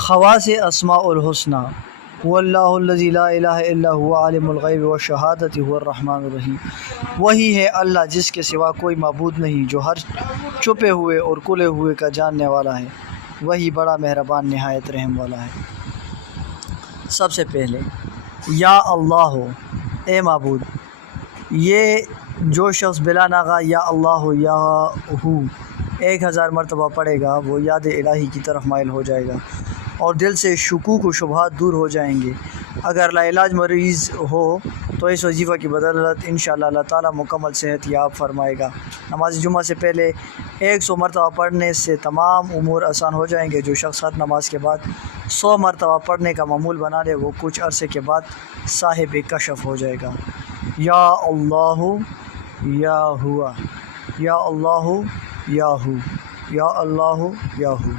خواص اسماء الحسنى واللہ الذی لا الہ الا هو عالم الغیب والشہادۃ هو الرحمن الرحیم، وہی ہے اللہ جس کے سوا کوئی معبود نہیں، جو ہر چھپے ہوئے اور کھلے ہوئے کا جاننے والا ہے، وہی بڑا مہربان نہایت رحم والا ہے۔ سب سے پہلے یا اللہ، اے معبود، یہ جو شخص بلا ناغہ یا اللہ یا ہو 1000 مرتبہ پڑھے گا وہ یاد الہی کی طرف مائل ہو جائے گا اور دل سے شکوک و شبہات دور ہو جائیں گے۔ اگر لا علاج مریض ہو تو اس وظیفہ کی بدولت انشاءاللہ اللہ تعالیٰ مکمل صحت یاب فرمائے گا۔ نماز جمعہ سے پہلے 100 مرتبہ پڑھنے سے تمام امور آسان ہو جائیں گے۔ جو شخص ہر نماز کے بعد 100 مرتبہ پڑھنے کا معمول بنا لے وہ کچھ عرصے کے بعد صاحب کشف ہو جائے گا۔ یا اللہ یا ہوا، یا اللہ یا ہو، یا اللہ یا ہو۔